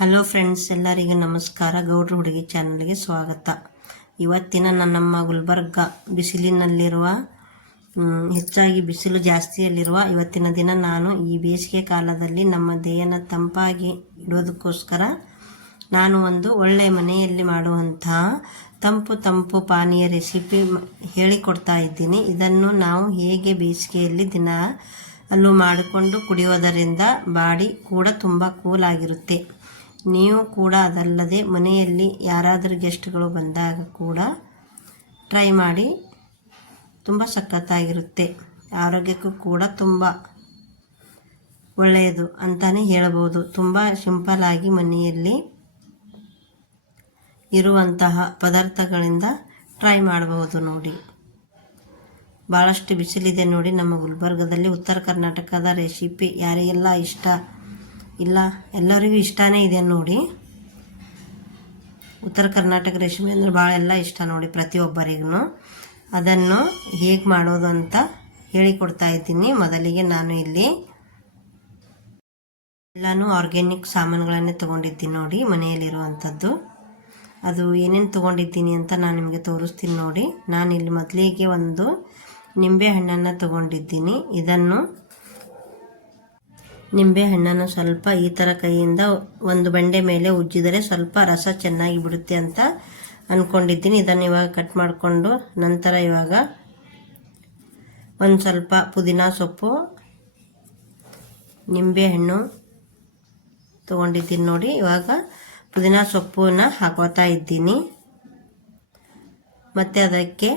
Hello friends ಎಲ್ಲರಿಗೂ ನಮಸ್ಕಾರ. ಗೌಡ್ರ ಹುಡುಗಿ ಚಾನಲ್ಗೆ ಸ್ವಾಗತ. ಇವತ್ತಿನ ನಮ್ಮ ಗುಲ್ಬರ್ಗ ಬಿಸಿಲಿನಲ್ಲಿರುವ ಹೆಚ್ಚಾಗಿ ಬಿಸಿಲು ಜಾಸ್ತಿಯಲ್ಲಿರುವ ಇವತ್ತಿನ ದಿನ ನಾನು ಈ ಬೇಸಿಗೆ ಕಾಲದಲ್ಲಿ ನಮ್ಮ ದೇಹನ ತಂಪಾಗಿ ಇಡೋದಕ್ಕೋಸ್ಕರ ನಾನು ಒಂದು ಒಳ್ಳೆಯ ಮನೆಯಲ್ಲಿ ಮಾಡುವಂತಹ ತಂಪು ತಂಪು ಪಾನೀಯ ರೆಸಿಪಿ ಹೇಳಿಕೊಡ್ತಾ ಇದ್ದೀನಿ. ಇದನ್ನು ನಾವು ಹೇಗೆ ಬೇಸಿಗೆಯಲ್ಲಿ ದಿನ ಅಲ್ಲೂ ಮಾಡಿಕೊಂಡು ಕುಡಿಯೋದರಿಂದ ಬಾಡಿ ಕೂಡ ತುಂಬ ಕೂಲ್ ಆಗಿರುತ್ತೆ. ನೀವು ಕೂಡ ಅದಲ್ಲದೆ ಮನೆಯಲ್ಲಿ ಯಾರಾದರೂ ಗೆಸ್ಟ್ಗಳು ಬಂದಾಗ ಕೂಡ ಟ್ರೈ ಮಾಡಿ ತುಂಬ ಸಖತ್ತಾಗಿರುತ್ತೆ. ಆರೋಗ್ಯಕ್ಕೂ ಕೂಡ ತುಂಬ ಒಳ್ಳೆಯದು ಅಂತಲೇ ಹೇಳಬಹುದು ತುಂಬ ಸಿಂಪಲ್ ಆಗಿ ಮನೆಯಲ್ಲಿ ಇರುವಂತಹ ಪದಾರ್ಥಗಳಿಂದ ಟ್ರೈ ಮಾಡಬಹುದು ನೋಡಿ. ಭಾಳಷ್ಟು ಬಿಸಿಲಿದೆ ನೋಡಿ ನಮ್ಮ ಗುಲ್ಬರ್ಗದಲ್ಲಿ ಉತ್ತರ ಕರ್ನಾಟಕದ ರೆಸಿಪಿ ಯಾರಿಗೆಲ್ಲ ಇಷ್ಟ ಇಲ್ಲ, ಎಲ್ಲರಿಗೂ ಇಷ್ಟನೇ ಇದೆ ನೋಡಿ. ಉತ್ತರ ಕರ್ನಾಟಕ ರೇಷ್ಮೆ ಅಂದರೆ ಭಾಳ ಎಲ್ಲ ಇಷ್ಟ ನೋಡಿ ಪ್ರತಿಯೊಬ್ಬರಿಗೂ ಅದನ್ನು ಹೇಗೆ ಮಾಡೋದು ಅಂತ ಹೇಳಿಕೊಡ್ತಾ ಇದ್ದೀನಿ. ಮೊದಲಿಗೆ ನಾನು ಇಲ್ಲಿ ಎಲ್ಲನೂ ಆರ್ಗ್ಯಾನಿಕ್ ಸಾಮಾನುಗಳನ್ನೇ ತೊಗೊಂಡಿದ್ದೀನಿ ನೋಡಿ, ಮನೆಯಲ್ಲಿರುವಂಥದ್ದು. ಅದು ಏನೇನು ತೊಗೊಂಡಿದ್ದೀನಿ ಅಂತ ನಾನು ನಿಮಗೆ ತೋರಿಸ್ತೀನಿ ನೋಡಿ. ನಾನು ಇಲ್ಲಿ ಮೊದಲಿಗೆ ಒಂದು ನಿಂಬೆ ಹಣ್ಣನ್ನು ತೊಗೊಂಡಿದ್ದೀನಿ. ಇದನ್ನು ನಿಂಬೆ ಹಣ್ಣನ್ನು ಸ್ವಲ್ಪ ಈ ಥರ ಕೈಯಿಂದ ಒಂದು ಬಂಡೆ ಮೇಲೆ ಉಜ್ಜಿದರೆ ಸ್ವಲ್ಪ ರಸ ಚೆನ್ನಾಗಿ ಬಿಡುತ್ತೆ ಅಂತ ಅಂದ್ಕೊಂಡಿದ್ದೀನಿ ಇದನ್ನು ಇವಾಗ ಕಟ್ ಮಾಡಿಕೊಂಡು ನಂತರ ಇವಾಗ ಒಂದು ಸ್ವಲ್ಪ ಪುದೀನ ಸೊಪ್ಪು ನಿಂಬೆಹಣ್ಣು ತೊಗೊಂಡಿದ್ದೀನಿ ನೋಡಿ. ಇವಾಗ ಪುದೀನ ಸೊಪ್ಪನ್ನ ಹಾಕೋತಾ ಇದ್ದೀನಿ. ಮತ್ತು ಅದಕ್ಕೆ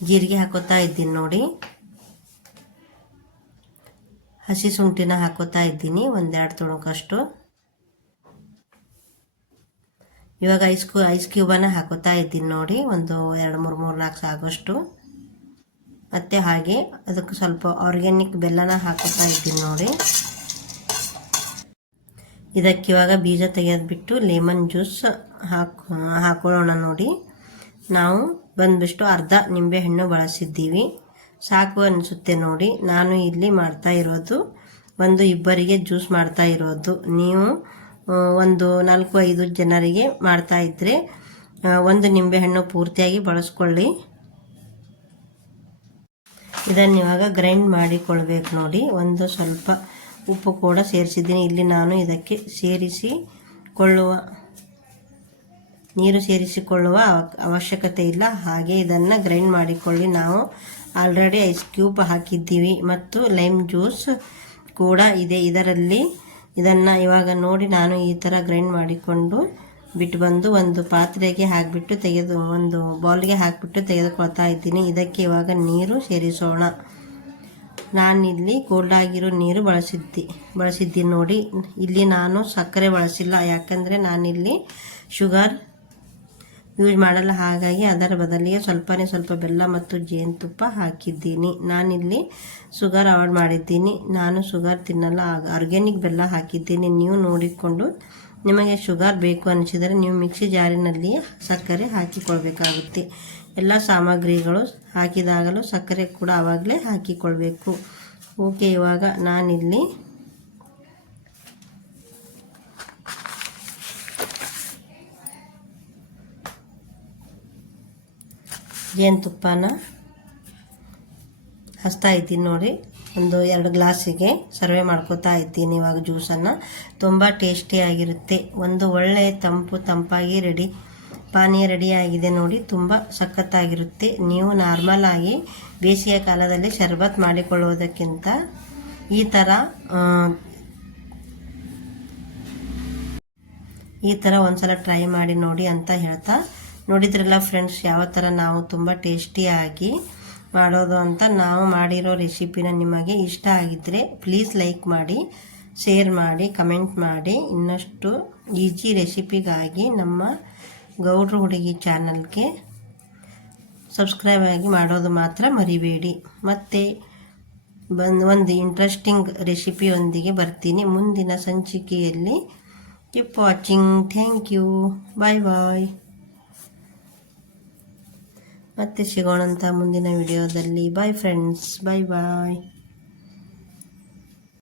ಜೀರಿಗೆ ಹಾಕೋತಾ ಇದ್ದೀನಿ ನೋಡಿ. ಹಸಿ ಶುಂಠಿನ ಹಾಕೋತಾ ಇದ್ದೀನಿ, ಒಂದೆರಡು ತುಣುಕಷ್ಟು. ಇವಾಗ ಐಸ್ ಕ್ಯೂ, ಐಸ್ ಕ್ಯೂಬನ್ನ ಹಾಕೋತಾ ಇದ್ದೀನಿ ನೋಡಿ, ಒಂದು ಎರಡು, ಮೂರು ಮೂರು, ನಾಲ್ಕು ಆಗೋಷ್ಟು ಮತ್ತು ಹಾಗೆ ಅದಕ್ಕೆ ಸ್ವಲ್ಪ ಆರ್ಗ್ಯಾನಿಕ್ ಬೆಲ್ಲನ ಹಾಕೋತಾ ಇದ್ದೀನಿ ನೋಡಿ. ಇದಕ್ಕೆ ಇವಾಗ ಬೀಜ ತೆಗೆದ್ಬಿಟ್ಟು ಲೆಮನ್ ಜ್ಯೂಸ್ ಹಾಕ್, ಹಾಕೊಳ್ಳೋಣ ನೋಡಿ. ನಾವು ಬಂದ್ಬಿಟ್ಟು ಅರ್ಧ ನಿಂಬೆಹಣ್ಣು ಬಳಸಿದ್ದೀವಿ. ಸಾಕು ಅನಿಸುತ್ತೆ ನೋಡಿ. ನಾನು ಇಲ್ಲಿ ಮಾಡ್ತಾ ಇರೋದು ಒಂದು ಇಬ್ಬರಿಗೆ ಜ್ಯೂಸ್ ಮಾಡ್ತಾ ಇರೋದು. ನೀವು ಒಂದು ನಾಲ್ಕು ಐದು ಜನರಿಗೆ ಮಾಡ್ತಾ ಇದ್ದರೆ ಆ, ಒಂದು ನಿಂಬೆಹಣ್ಣು ಪೂರ್ತಿಯಾಗಿ ಬಳಸ್ಕೊಳ್ಳಿ. ಇದನ್ನು ಇವಾಗ ಗ್ರೈಂಡ್ ಮಾಡಿಕೊಳ್ಬೇಕು ನೋಡಿ. ಒಂದು ಸ್ವಲ್ಪ ಉಪ್ಪು ಕೂಡ ಸೇರಿಸಿದ್ದೀನಿ. ಇಲ್ಲಿ ನಾನು ಇದಕ್ಕೆ ಸೇರಿಸಿಕೊಳ್ಳುವ ನೀರು ಸೇರಿಸಿಕೊಳ್ಳುವ ಅವ- ಅವಶ್ಯಕತೆ ಇಲ್ಲ. ಹಾಗೆ ಇದನ್ನು ಗ್ರೈಂಡ್ ಮಾಡಿಕೊಳ್ಳಿ. ನಾವು ಆಲ್ರೆಡಿ ಐಸ್ ಕ್ಯೂಬ್ ಹಾಕಿದ್ದೀವಿ ಮತ್ತು ಲೈಮ್ ಜ್ಯೂಸ್ ಕೂಡ ಇದೆ ಇದರಲ್ಲಿ. ಇದನ್ನು ಇವಾಗ ನೋಡಿ ನಾನು ಈ ಥರ ಗ್ರೈಂಡ್ ಮಾಡಿಕೊಂಡು ಬಿಟ್ಟು ಬಂದು ಒಂದು ಪಾತ್ರೆಗೆ ಹಾಕಿಬಿಟ್ಟು ತೆಗೆದು ಒಂದು ಬೌಲ್ಗೆ ಹಾಕಿಬಿಟ್ಟು ತೆಗೆದುಕೊಳ್ತಾ ಇದ್ದೀನಿ. ಇದಕ್ಕೆ ಇವಾಗ ನೀರು ಸೇರಿಸೋಣ. ನಾನಿಲ್ಲಿ ಕೋಲ್ಡ್ ಆಗಿರೋ ನೀರು ಬಳಸಿದ್ದಿ, ಬಳಸಿದ್ದೀನಿ ನೋಡಿ. ಇಲ್ಲಿ ನಾನು ಸಕ್ಕರೆ ಬಳಸಿಲ್ಲ. ಯಾಕಂದರೆ ನಾನಿಲ್ಲಿ ಶುಗರ್ ಯೂಸ್ ಮಾಡಲ್ಲ. ಹಾಗಾಗಿ ಅದರ ಬದಲಿಗೆ ಸ್ವಲ್ಪನೇ ಸ್ವಲ್ಪ ಬೆಲ್ಲ ಮತ್ತು ಜೇನುತುಪ್ಪ ಹಾಕಿದ್ದೀನಿ. ನಾನಿಲ್ಲಿ ಶುಗರ್ ಅವಾಯ್ಡ್ ಮಾಡಿದ್ದೀನಿ. ನಾನು ಶುಗರ್ ತಿನ್ನಲ್ಲ. ಆರ್ಗ್ಯಾನಿಕ್ ಬೆಲ್ಲ ಹಾಕಿದ್ದೀನಿ. ನೀವು ನೋಡಿಕೊಂಡು ನಿಮಗೆ ಶುಗರ್ ಬೇಕು ಅನಿಸಿದರೆ ನೀವು ಮಿಕ್ಸಿ ಜಾರಿನಲ್ಲಿ ಸಕ್ಕರೆ ಹಾಕಿಕೊಳ್ಬೇಕಾಗುತ್ತೆ. ಎಲ್ಲ ಸಾಮಗ್ರಿಗಳು ಹಾಕಿದಾಗಲೂ ಸಕ್ಕರೆ ಕೂಡ ಆವಾಗಲೇ ಹಾಕಿಕೊಳ್ಬೇಕು. ಓಕೆ, ಇವಾಗ ನಾನಿಲ್ಲಿ ಜೇನುತುಪ್ಪನ ಹಚ್ತಾ ಇದ್ದೀನಿ ನೋಡಿ. ಒಂದು ಎರಡು ಗ್ಲಾಸಿಗೆ ಸರ್ವೆ ಮಾಡ್ಕೋತಾ ಇದ್ದೀನಿ ಇವಾಗ ಜ್ಯೂಸನ್ನು. ತುಂಬ ಟೇಸ್ಟಿಯಾಗಿರುತ್ತೆ ಒಂದು ಒಳ್ಳೆ ತಂಪು ತಂಪಾಗಿ ರೆಡಿ. ಪಾನೀಯ ರೆಡಿಯಾಗಿದೆ ನೋಡಿ. ತುಂಬ ಸಖತ್ತಾಗಿರುತ್ತೆ. ನೀವು ನಾರ್ಮಲ್ ಆಗಿ ಬೇಸಿಗೆ ಕಾಲದಲ್ಲಿ ಶರ್ಬತ್ ಮಾಡಿಕೊಳ್ಳುವುದಕ್ಕಿಂತ ಈ ಥರ ಈ ಥರ ಒಂದ್ಸಲ ಟ್ರೈ ಮಾಡಿ ನೋಡಿ ಅಂತ ಹೇಳ್ತಾ ನೋಡಿದ್ರಲ್ಲ ಫ್ರೆಂಡ್ಸ್ ಯಾವ ಥರ ನಾವು ತುಂಬ ಟೇಸ್ಟಿಯಾಗಿ ಮಾಡೋದು ಅಂತ ನಾವು ಮಾಡಿರೋ ರೆಸಿಪಿನ ನಿಮಗೆ ಇಷ್ಟ ಆಗಿದ್ದರೆ ಪ್ಲೀಸ್ ಲೈಕ್ ಮಾಡಿ ಶೇರ್ ಮಾಡಿ ಕಮೆಂಟ್ ಮಾಡಿ. ಇನ್ನಷ್ಟು ಈಜಿ ರೆಸಿಪಿಗಾಗಿ ನಮ್ಮ ಗೌಡ್ರ ಹುಡುಗಿ ಚಾನಲ್ಗೆ ಸಬ್ಸ್ಕ್ರೈಬ್ ಆಗಿ ಮಾಡೋದು ಮಾತ್ರ ಮರಿಬೇಡಿ. ಮತ್ತು ಬಂದು ಒಂದು ಇಂಟ್ರೆಸ್ಟಿಂಗ್ ರೆಸಿಪಿಯೊಂದಿಗೆ ಬರ್ತೀನಿ. ಮುಂದಿನ ಸಂಚಿಕೆಯಲ್ಲಿ. Keep watching thank you bye bye ಮತ್ತೆ ಸಿಗೋಣಂತ ಮುಂದಿನ ವಿಡಿಯೋದಲ್ಲಿ. ಬಾಯ್ ಫ್ರೆಂಡ್ಸ್ ಬಾಯ್ ಬಾಯ್